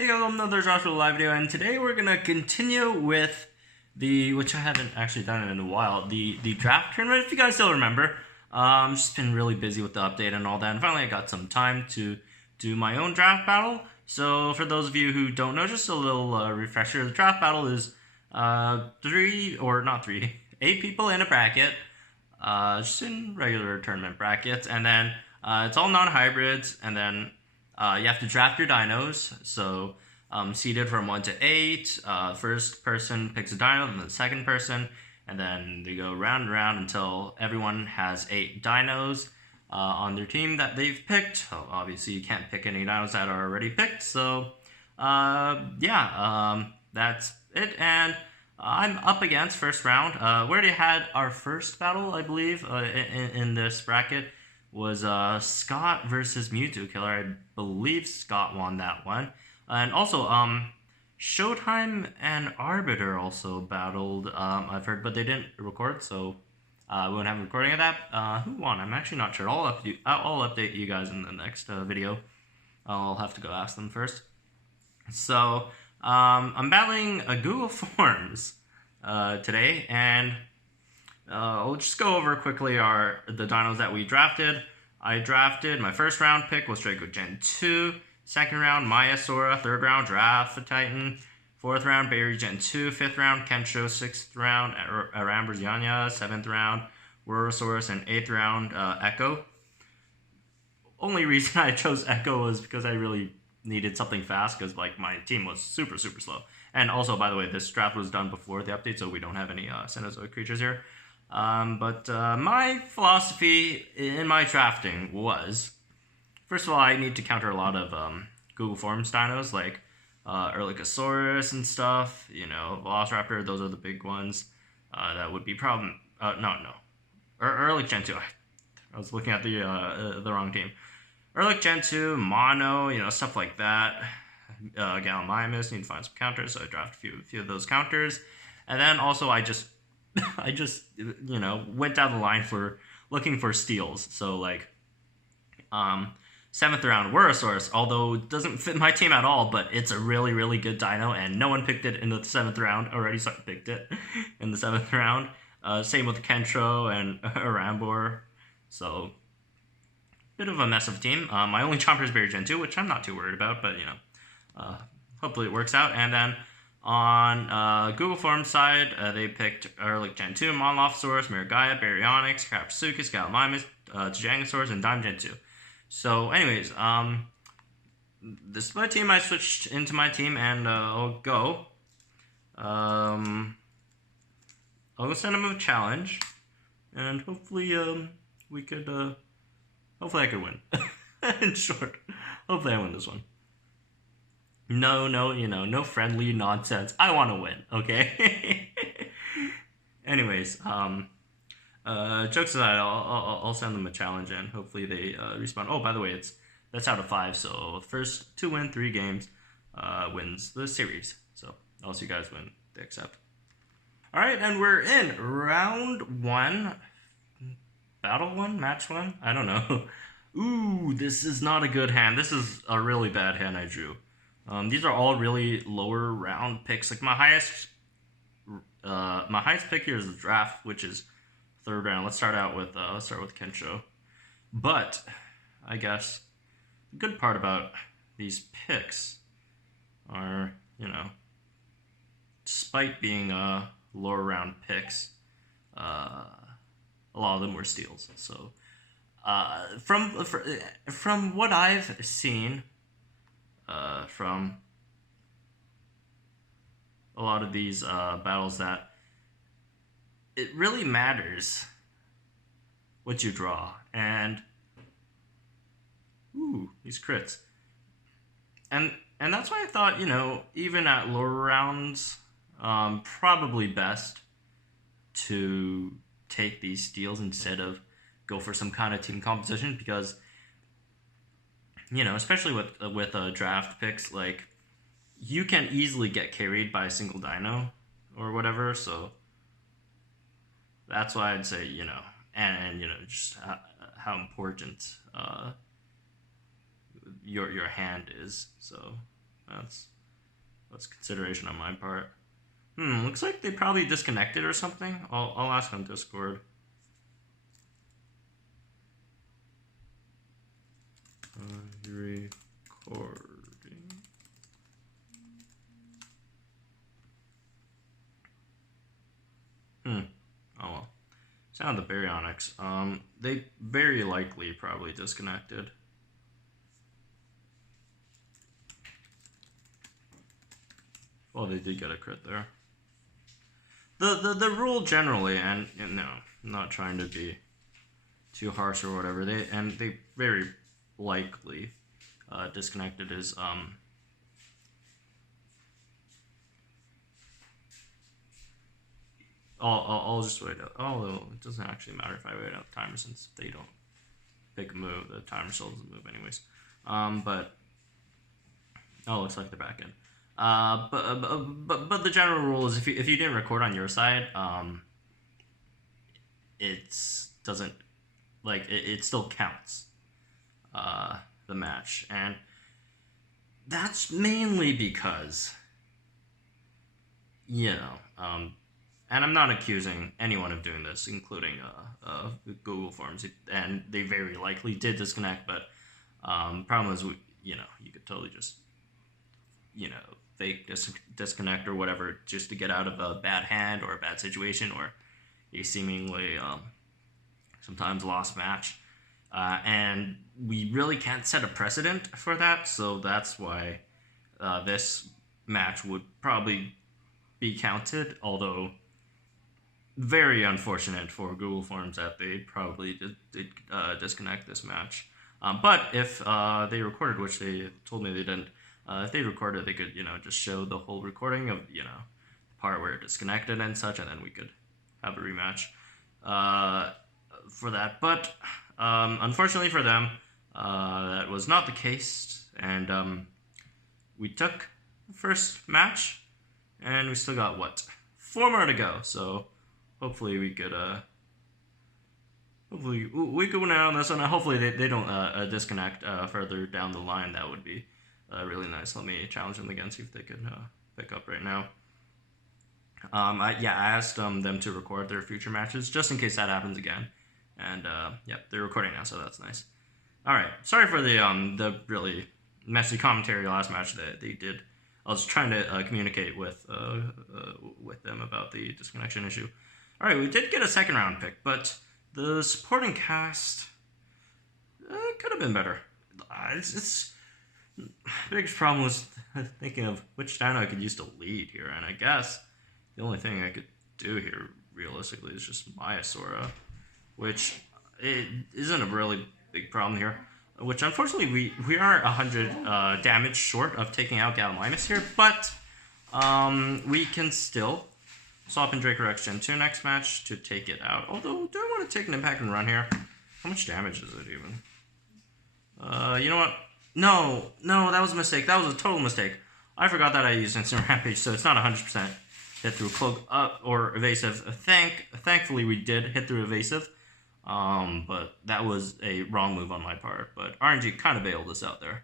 Hey guys, welcome to another Joshua live video, and today we're gonna continue with which I haven't actually done it in a while, the draft tournament. If you guys still remember, I've just been really busy with the update and all that, and finally I got some time to do my own draft battle. So for those of you who don't know, just a little refresher: the draft battle is 8 people in a bracket, just in regular tournament brackets, and then it's all non-hybrids, and then you have to draft your dinos, so seeded from 1 to 8. First person picks a dino, then the second person, and then they go round and round until everyone has 8 dinos on their team that they've picked. So obviously, you can't pick any dinos that are already picked, so that's it. And I'm up against first round. We already had our first battle, I believe, in this bracket. Was Scott versus Mewtwo Killer. I believe Scott won that one. And also, Showtime and Arbiter also battled, I've heard, but they didn't record, so we won't have a recording of that. Who won? I'm actually not sure. I'll update you guys in the next video. I'll have to go ask them first. So, I'm battling a Googleforms today, and I'll just go over quickly the dinos that we drafted. My first round pick was Draco Gen 2, second round Maisaura, third round Giraffititan, fourth round Baryonyx Gen 2, fifth round Kentrosaurus, sixth round Arambourgiana, seventh round Wuerhosaurus, and eighth round Echo. Only reason I chose Echo was because I really needed something fast, because like my team was super slow. And also, by the way, this draft was done before the update, so we don't have any Cenozoic creatures here. But my philosophy in my drafting was, first of all, I need to counter a lot of Googleforms dinos, like Erlikosaurus and stuff, Velociraptor. Those are the big ones. That would be problem. Erlik Gen 2. I was looking at the wrong team. Erlik Gen 2, Mono, stuff like that. Gallimimus, need to find some counters, so I draft a few of those counters. And then also I just went down the line for looking for steals. So like, 7th round Wuerhosaurus, although it doesn't fit my team at all, but it's a really good dino, and no one picked it in the 7th round. Already picked it in the 7th round. Same with Kentro and Arambour. So, bit of a mess of a team. My only chomper is Baryonyx Gen 2, which I'm not too worried about, but hopefully it works out. And then on Googleforms side, they picked Erlik Gen 2, Monolophosaurus, Mirigaia, Baryonyx, Kaprosuchus, Gallimimus, Tuojiangosaurus, and Dimetrodon Gen 2. So, anyways, this is my team. I switched into my team, and I'll go. I'll go send him a challenge, and hopefully, hopefully I could win. In short, hopefully I win this one. No friendly nonsense. I want to win, okay? Anyways, jokes aside, I'll send them a challenge, and hopefully they respond. Oh, by the way, that's out of 5, so first to win 3 games wins the series. So I'll see you guys when they accept. All right, and we're in round 1, battle 1, match 1. I don't know. Ooh, this is not a good hand. This is a really bad hand I drew. These are all really lower round picks. Like my highest pick here is the draft, which is 3rd round. Let's start with Kentro. But I guess the good part about these picks are, despite being lower round picks, a lot of them were steals. So from what I've seen, from a lot of these battles, that it really matters what you draw. And ooh, these crits. And that's why I thought, even at lower rounds, probably best to take these steals instead of go for some kind of team composition, because especially with draft picks, like, you can easily get carried by a single dino or whatever. So that's why I'd say, and just how important your hand is. So That's consideration on my part. Looks like they probably disconnected or something. I'll ask on Discord. Recording. Oh well. Sound the Baryonyx. They very likely probably disconnected. Well, they did get a crit there. The rule generally, and no, I'm not trying to be too harsh or whatever. They very likely disconnected is I'll just wait out. Although it doesn't actually matter if I wait out the timer, since if they don't pick a move, the timer still doesn't move anyways. But looks like they're back in. But the general rule is if you didn't record on your side, it doesn't, like, it still counts the match, and that's mainly because, you know, and I'm not accusing anyone of doing this, including Googleforms, and they very likely did disconnect, but problem is, you know, you could totally just, you know, fake disconnect or whatever just to get out of a bad hand or a bad situation or a seemingly sometimes lost match. And we really can't set a precedent for that, so that's why this match would probably be counted, although very unfortunate for Googleforms that they probably did disconnect this match. But if they recorded, which they told me they didn't, if they recorded, they could, you know, just show the whole recording of, you know, the part where it disconnected and such, and then we could have a rematch for that. But unfortunately for them, that was not the case, and we took the first match, and we still got, what, 4 more to go, so hopefully we could win out on this one. Hopefully they don't disconnect further down the line. That would be really nice. Let me challenge them again, see if they can pick up right now. I asked them to record their future matches just in case that happens again, and they're recording now, so that's nice. All right, sorry for the really messy commentary last match that they did. I was trying to communicate with them about the disconnection issue. All right, we did get a second round pick, but the supporting cast could have been better. It's biggest problem was thinking of which dino I could use to lead here, and I guess the only thing I could do here realistically is just MAIASAURA, which it isn't a really big problem here. Which unfortunately we are 100 damage short of taking out Gallimimus here, but we can still swap in Dracorex Gen 2 next match to take it out. Although, do I want to take an impact and run here? How much damage is it even? You know what? No, that was a mistake. That was a total mistake. I forgot that I used Instant Rampage, so it's not 100% hit through Cloak or Evasive. Thankfully, we did hit through Evasive, but that was a wrong move on my part. But RNG kind of bailed us out there.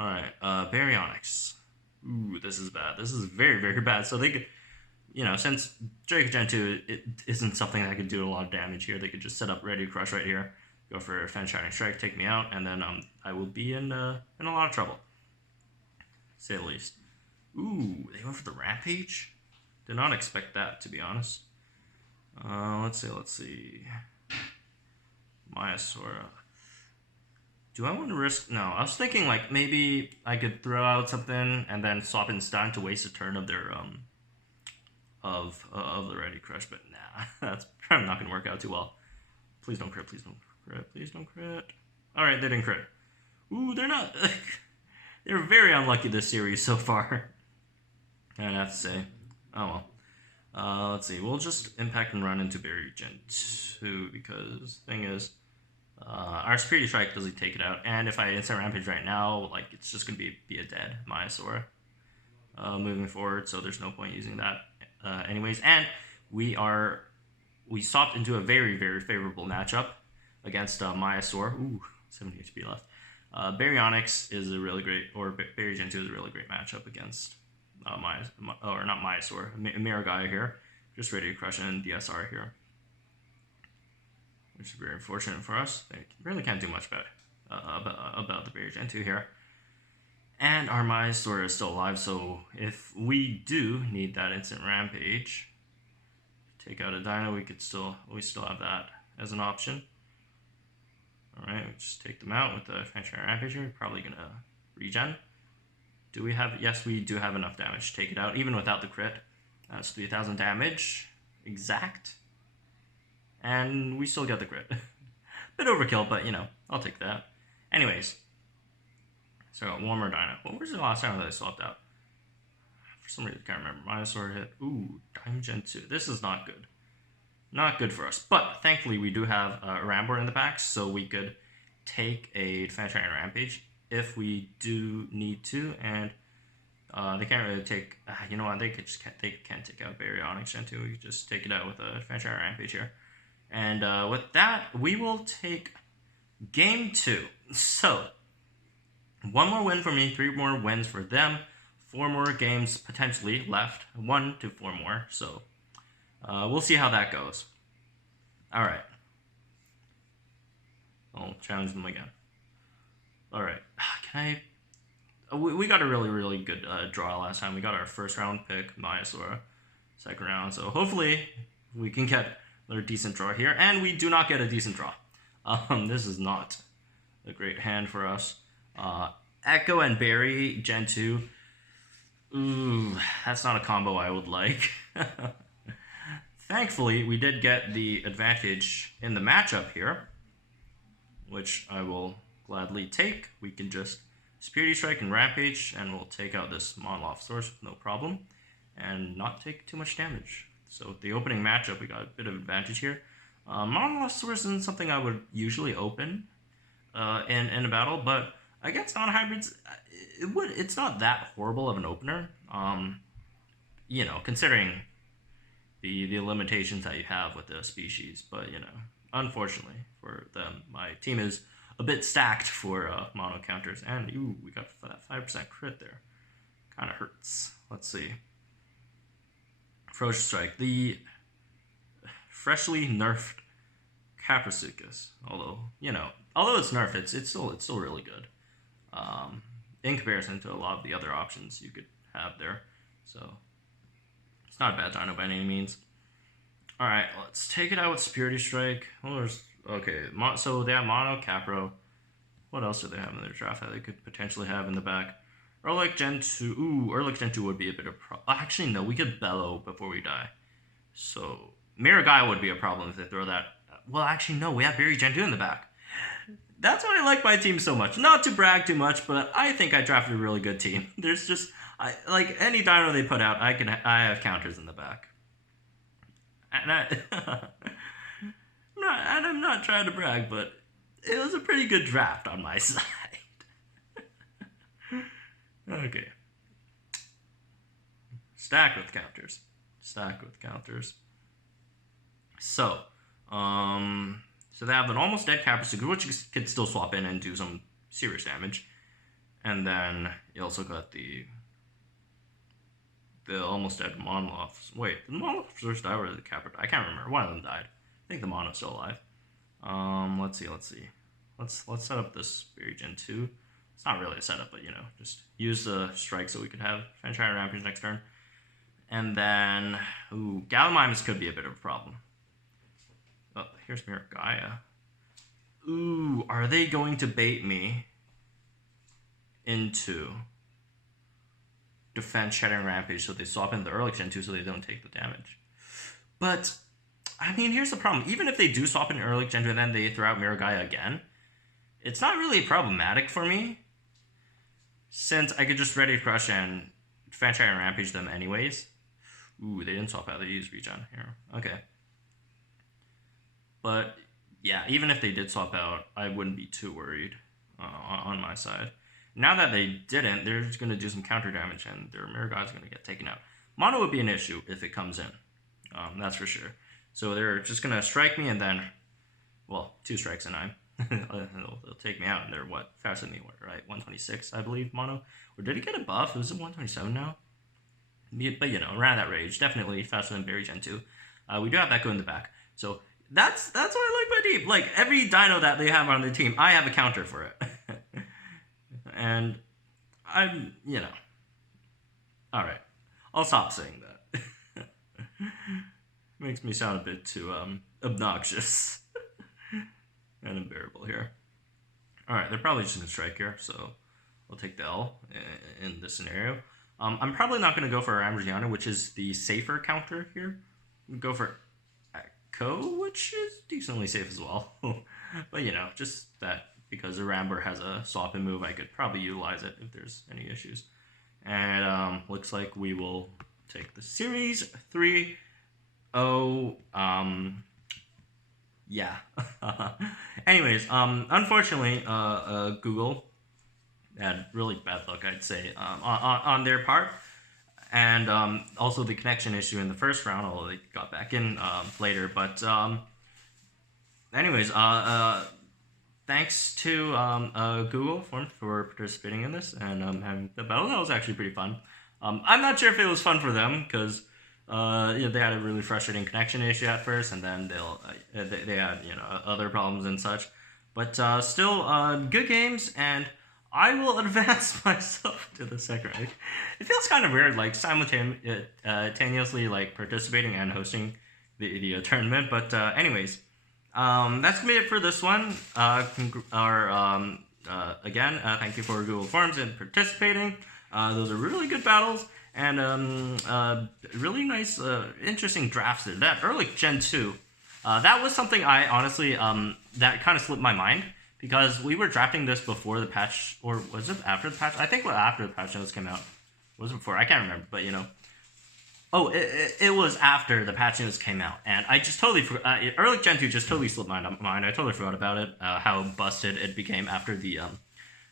Alright, Baryonyx. Ooh, this is bad. This is very, very bad. So they could, you know, since Drake Gen 2 it isn't something that could do a lot of damage here, they could just set up Ready to Crush right here, go for Fence Shining Strike, take me out, and then I will be in a lot of trouble, to say the least. Ooh, they went for the Rampage? Did not expect that, to be honest. Let's see. MAIASAURA. Do I want to risk? No, I was thinking like maybe I could throw out something and then swap in stun to waste a turn of their of the Ready Crush, but nah, that's probably not gonna work out too well. Please don't crit. Please don't crit. Please don't crit. All right, they didn't crit. Ooh, they're not. They're very unlucky this series so far, I'd have to say. Oh well. Let's see. We'll just impact and run into Barry Gen 2 because thing is, our Security Strike doesn't take it out, and if I instant Rampage right now, like it's just gonna be a dead MAIASAURA moving forward. So there's no point using that anyways. And we swapped into a very, very favorable matchup against MAIASAURA. Ooh, 70 HP left. Baryonyx is a really great, or Barry Gen 2 is a really great matchup against not Maisaura, Mirigaia here. Just ready to crush in DSR here. Which is very unfortunate for us. They really can't do much about the Barry Gen 2 here. And our Maisaura is still alive, so if we do need that instant rampage, take out a dino, we still have that as an option. Alright, we just take them out with the Fantastic Rampage here. We're probably gonna regen. Do we have, yes, we do have enough damage to take it out, even without the crit. That's 3,000 damage, exact. And we still get the crit. Bit overkill, but you know, I'll take that. Anyways, so one more dino. What was the last time that I swapped out? For some reason, I can't remember. Maisaura hit. Ooh, Diamond Gen 2. This is not good. Not good for us. But thankfully, we do have Arambourgiana in the back, so we could take a Fantastic Rampage if we do need to. And they can't really take. You know what? They can't take out Baryonyx Gen 2. We could just take it out with a Fantastic Rampage here. And with that, we will take game 2. So, 1 more win for me, 3 more wins for them, 4 more games potentially left, 1 to 4 more. So, we'll see how that goes. All right. I'll challenge them again. All right. Can I? We got a really good draw last time. We got our first round pick, Maisaura, second round. So hopefully we can get another decent draw here, and we do not get a decent draw. This is not a great hand for us. Echo and Barry Gen 2. Ooh, that's not a combo I would like. Thankfully, we did get the advantage in the matchup here, which I will gladly take. We can just Spirity Strike and Rampage, and we'll take out this Monolophosaurus with no problem, and not take too much damage. So the opening matchup, we got a bit of advantage here. Monolophosaurus isn't something I would usually open in a battle, but against non-hybrids, it's not that horrible of an opener. You know, considering the limitations that you have with the species, but you know, unfortunately for them, my team is a bit stacked for mono counters, and ooh, we got that 5% crit there. Kind of hurts. Let's see. Ferocious Strike, the freshly nerfed Kaprosuchus. Although, you know, although it's nerfed, it's still really good. In comparison to a lot of the other options you could have there. So it's not a bad dino by any means. Alright, let's take it out with Spirity Strike. Oh, okay, so they have Mono, Capro. What else do they have in their draft that they could potentially have in the back? Erlikosaurus Gen 2. Ooh, Erlikosaurus Gen 2 would be a bit of actually, no, we could Bellow before we die. So, Mirigaia would be a problem if they throw that. Well, actually, no, we have Barry Gen 2 in the back. That's why I like my team so much. Not to brag too much, but I think I drafted a really good team. There's just, like, any dino they put out, I have counters in the back. And I'm not trying to brag, but it was a pretty good draft on my side. Okay. Stack with counters. Stack with counters. So, so they have an almost dead Kaprosuchus, which you could still swap in and do some serious damage. And then you also got the almost dead Monolophosaurus. Wait, did the Monolophosaurus die or did the Capra? I can't remember. One of them died. I think the Mono's still alive. Let's see. Let's set up this Barry Gen 2. It's not really a setup, but you know, just use the strike so we could have Fantastic Rampage next turn. And then, ooh, Gallimimus could be a bit of a problem. Oh, here's Mirigaia. Ooh, are they going to bait me into Defense, Shattering Rampage so they swap in the Erlikosaurus Gen 2 so they don't take the damage? But, I mean, here's the problem. Even if they do swap in Erlikosaurus Gen 2 and then they throw out Mirigaia again, it's not really problematic for me, since I could just Ready to Crush and Fantastic Rampage them anyways. Ooh, they didn't swap out. They used regen here. Okay. But, yeah, even if they did swap out, I wouldn't be too worried on my side. Now that they didn't, they're just going to do some counter damage, and their Mirigaia is going to get taken out. Mono would be an issue if it comes in. That's for sure. So they're just going to strike me, and then, well, 2 strikes and I'm it'll take me out, and they're what, faster than me, right? 126, I believe, mono. Or did he get a buff? Is it 127 now? But you know, around that range, definitely faster than Berry Gen 2. We do have that go in the back, so that's what I like by Deep. Like every dino that they have on their team, I have a counter for it, and I'm, you know, all right, I'll stop saying that. Makes me sound a bit too obnoxious and unbearable here. All right, they're probably just gonna strike here, so we'll take the L in this scenario. I'm probably not going to go for Arambourgiana, which is the safer counter here. Go for Echo, which is decently safe as well. But, you know, just that because Arambour has a swap and move, I could probably utilize it if there's any issues. And looks like we will take the series 3-0. Yeah. Anyways, unfortunately, Google had really bad luck, I'd say, on their part, and also the connection issue in the first round, although they got back in later. But anyways, thanks to Googleforms for participating in this and having the battle. That was actually pretty fun. I'm not sure if it was fun for them because you know, they had a really frustrating connection issue at first, and then they had, you know, other problems and such. But still, good games, and I will advance myself to the second round. It feels kind of weird, like simultaneously like participating and hosting the tournament. But anyways, that's gonna be it for this one. Again, thank you for Googleforms and participating. Those are really good battles and really nice, interesting drafts there. That early Gen 2, that was something I honestly that kind of slipped my mind. Because we were drafting this before the patch, or was it after the patch? I think after the patch notes came out. Was it before? I can't remember, but you know. Oh, it was after the patch notes came out. And I just totally forgot. Early Gen 2 just totally slipped my mind. I totally forgot about it. How busted it became after the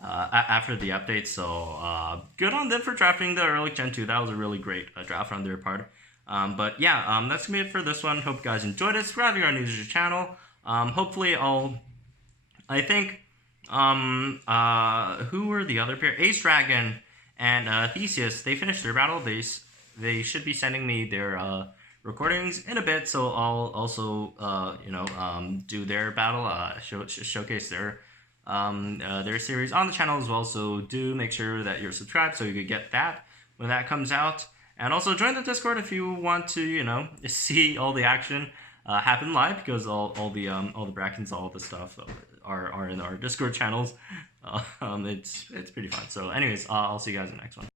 update. So good on them for drafting the early Gen 2. That was a really great draft on their part. But yeah, that's going to be it for this one. Hope you guys enjoyed it. Subscribe if you are new to the channel. Hopefully I think, who were the other pair? Ace Dragon and Theseus, they finished their battle. They should be sending me their recordings in a bit, so I'll also, you know, do their battle, showcase their series on the channel as well. So do make sure that you're subscribed so you can get that when that comes out. And also join the Discord if you want to, you know, see all the action happen live, because all the brackets, all the stuff are in our Discord channels. It's pretty fun. So anyways, I'll see you guys in the next one.